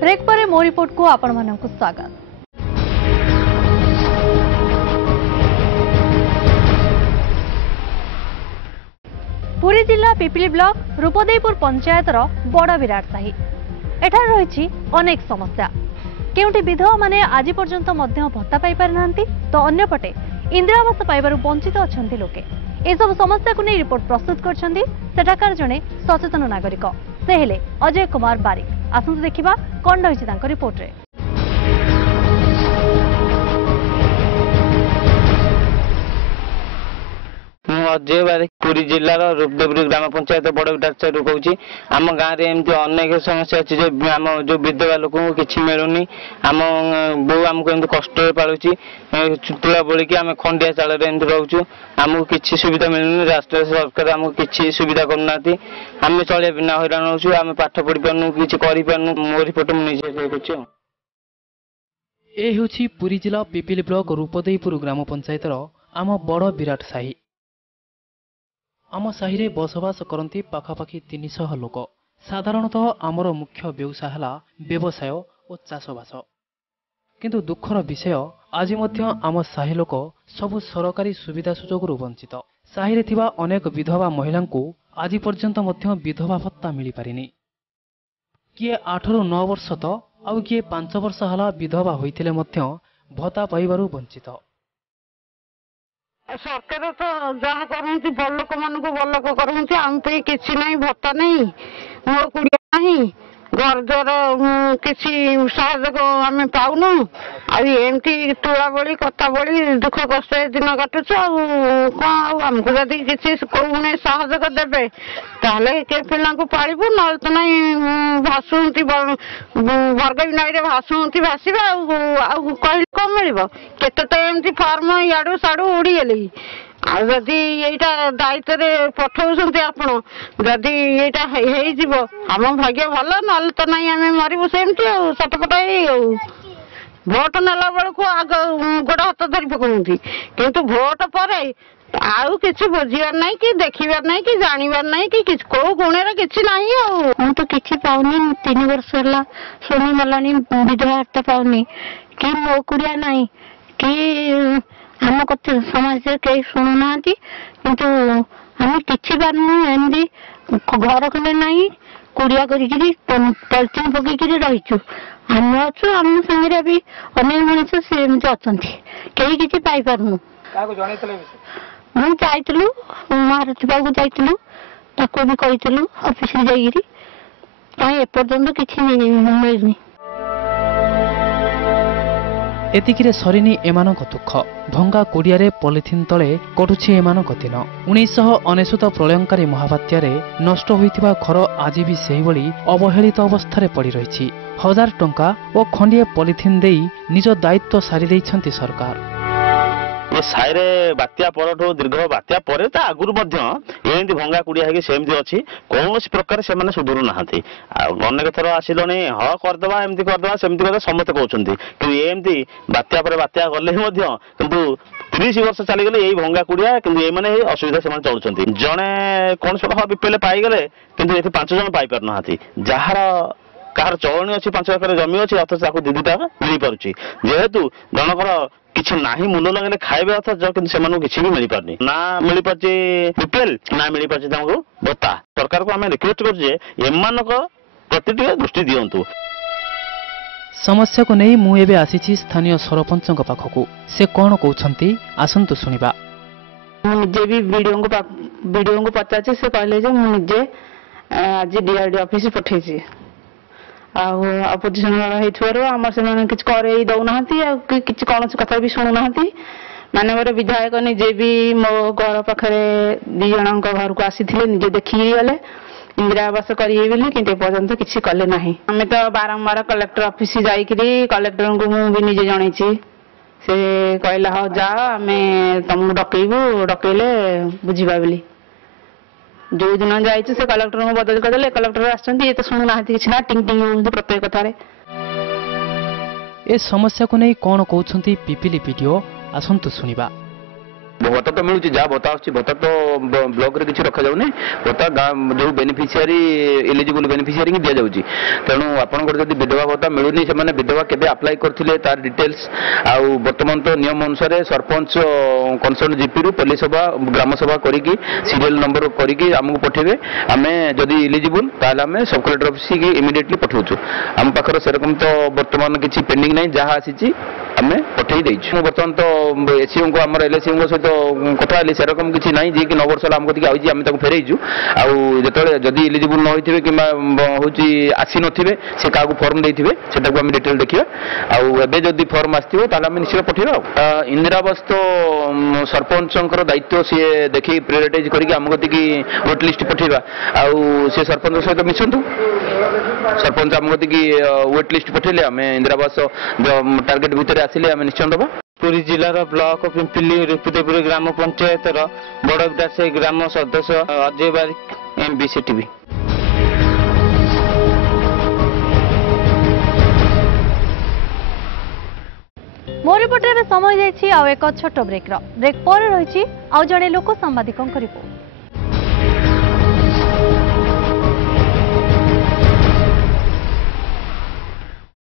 Break पर मो report को आपण मानकु स्वागत। पुरी जिला पिपिली ब्लॉक रूपदेईपुर पंचायत बड़ विराट साही एठार रही अनेक समस्या केउटी विधवा माने आज पर्यंत भत्ता पाई पारि नांती तो अन्यपटे इंदिरावास पाइबारु वंचित अछंती लोके ए सब समस्या को नहीं रिपोर्ट प्रस्तुत करछंती सेठाकार जने सचेतन नागरिक से हेले अजय कुमार बारिक। आसंतु देखिबा कोन रहिछि तांको रिपोर्ट रे। अजय बारिक पुरी जिलार रूपदेईपुर ग्राम पंचायत बड़ विटाचारू कहूँ। आम गाँव में एमती अनेक समस्या अच्छी आम जो विधवा लोक किसी मिलूनी आम बो आमको एमती कष्ट पालुची तुला बोलिकी आम खंडिया चाल रोचु आमको किसी सुविधा मिलूनी राष्ट्रीय सरकार आमको किसी सुविधा करना आम चलिया बिना हैरान होचु आम पाठ पढ़ी पारनु किसी करूँ मो रिपोर्ट मुझे ए होछि पुरी जिला पिपिली ब्लॉक रूपदेईपुर ग्राम पंचायत आम बड़ विराट साही। आम साहि बसवास करती पाखापाखि 300 लोक। साधारणतः आमर मुख्य व्यवसाय है व्यवसाय और चाषबास किंतु दुखर विषय आज आम साहि लोक सबु सरकारी सुविधा सुजोग वंचित। साहि थिबा अनेक विधवा महिला को आज पर्यंत विधवा भत्ता मिल पारिनी। किए 8 ରୁ 9 वर्ष तो आउ किए 5 वर्ष हला विधवा होइथिले भत्ता पाइबारु वंचित। सरकार तो जहाँ करती बड़ लोक मान बड़ लोक करती आम किसी ना भत्ता नहीं मो कुड़िया नहीं घर द्वार किसी सहयोग आम पाऊनु आमती तुला बड़ी कथा बड़ी दुख कष्ट दिन काटुच कौन आमको जदि किसी कौन सहयोग देवे ताहले के पिला पालू ना तो नहीं भाषुंती भर्गवी नई भाषुंती भाषा कहले कौन मिल केते तो एमती फार्म इाड़ू साड़ू उड़ीगले आदि यहाँ दायित्व पठाऊँ आपण जदि यहाँ आम भाग्य भल ना तो नहीं आम मरबू सेमती सटपट भोट नेला बेलू आग गोड़ हाथ धरी पकाती किंतु भोट पर आउ कि बुझार ना कि देखबार ना कि जानवर ना कि कौ गुण कि ना तो किसी पाऊनी 3 वर्ष है शुणी गला विधवा भत्ता पाऊनी कि मो कुड़िया ना कि आम कत समाज कई शुणुना किंतु आम कि पारमि घर खंडे ना कुड़िया पलिथिन पकईक रहीचु आम अच्छु आम सागे भी अनेक मनीष सेमती अच्छा कहीं किसी पाइपारनु मुझे जाइलु महारथी पाक जाइलु ताको भी कहीलु ऑफिस जाइरी कहीं एपर्यंत किसी मिलनी। एतिकिरे सरिनी एमानक दुख भंगा कुड़िया पॉलिथिन तले कटुछि एमानक दिन। 1999 प्रलयंकारी महाबात्यारे नष्ट होइतिबा घर आज भी सेही भली अवहेलित अवस्था पड़ी रही। 1000 टंका और खंडिए पॉलिथिन देई निज दायित्व सारी दैछंती सरकार। ये साइरे बात्या परठो दीर्घ बात्या पर आगुरी एमती भंगा कुड़िया है सेमती अच्छी कौन प्रकार से सुधुरु ना अनेक थर आसिलनि हाँ करदे एमती करदे सेमती करदे समस्ते कहते कि एमती बात्या पर बात्या गले किंतु 30 वर्ष चलीगले यही भंगा कुड़िया कि ये असुविधा से चलुंट जड़े कौन सब बीपीएल पाईगले कि 5 जन पाई पार ना जार कहार चलनी अच्छी 5 एकर जमी अच्छी अथच 2 मिल पार्टी जेहेतु जनकर किसी ना मूल लगे खाइबे अथच कि किसी भी मिल पारनी ना मिल पार्टी बीपीएल ना मिल पार्टी भत्ता। सरकार को आम रिक्वेस्ट कर प्रति दृष्टि दिंतु। समस्या को नहीं मु एबे आसीछि स्थानीय सरपंच पाखकू से कौन कहते आसंतु सुनिबा। मुझे भी वीडियो को पचार से कहले मुझे आज डीआरडी ऑफिस पठे अपोजिशन आम से किसी करे दौना कि कौन कथा भी शुणुना मानवर विधायक निजे भी मो घर पाखे 2 जन घर को आसी निजे देखिए गले इंदिरा आवास करेंगे कि पर्यंत किसी कले ना आम तो बारंबार कलेक्टर ऑफिस जाकरी कलेक्टर को मुझे निजे जन से कहला हाँ जा आम तुमको डकईबू डकईले बुझा बोली जो दिन जाइए से कलेक्टर को बदल करदे कलेक्टर आसछंती तो शुणुना कि टिंग टिंग प्रत्येक कथार। ए समस्या को नहीं कौन कहते पिपिली वीडियो आसंतु सुनिबा। भत्ता तो मिलूँ जहाँ भत्ता आसूँ भत्ता तो ब्लॉक रे किसी रखा जाऊनी भत्ता जो बेनिफिशियरी एलिजिबल बेनिफिशियरी की दि जाऊँगी तेणु आपंकर जब विधवा भत्ता मिलूनी से विधवा केबे अप्लाई करथिले तार डिटेल्स आउ वर्तमान तो नियम अनुसार सरपंच कंसर्न जीपी रु पुलिस सभा ग्राम सभा करिकी सीरियल नंबर करिकी आमको पठेबे आमे जदि एलिजिबल ताले आमे सब कलेक्टर ऑफिस की इमिडिएटली पठाउछु आम पाखर सेरकम तो वर्तमान किसी पेंडिंग नहीं जहाँ आसी आमे पठेई देइछु वर्तमान तो एससीओ को हमर एलएससीओ सहित कथा हेली सेरकम किसी नहीं जी कि 9 वर्ष आम कति आउची आमे ताको फेरेइछु आउ जेतले जदि एलिजिबल न होइथिबे कि होची आसी नथिबे से कागु फॉर्म देइथिबे सेटा को आमे डिटेल देखिबा आउ एबे जदि फॉर्म आस्थिबो ताले आमे निश्चय पठेबा इंदिरा आवास तो सरपंचकर दायित्व सी देखी प्रायोरिटाइज करके आम कति की वोट लिस्ट पठेबा आउ से सरपंच सहित मिसंतु सरपंच आम कति की वोट लिस्ट पठेले आमे इंदिरा आवास टार्गेट भितर आसिले आमे निश्चय दबा पुरी जिलार ब्लॉक पिंपिली रुपदेपुर ग्राम पंचायत बड़विराट साही ग्राम सदस्य अजय बारिक MBC TV। मो रिपोर्टर समय जाइछि आउ एक छोट ब्रेक पर रही आउ जड़े लोक सांबादिकों रिपोर्ट।